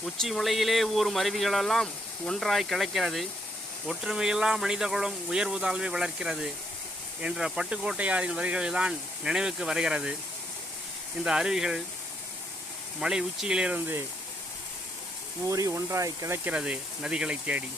உச்சி முளையிலே ஊறும் அருவிகளெல்லாம் ஒன்றாய் கிளைக்கிறது. ஒற்றுமையில்லா மனிதகுலம் உயர்வு தாழ்வை வளர்க்கிறது என்ற பட்டுக்கோட்டையாரின் வரிகளில்தான் நினைவுக்கு வருகிறது. இந்த அருவிகள் மலை உச்சியிலிருந்து ஊறி ஒன்றாய் கிளைக்கிறது நதிகளை தேடி.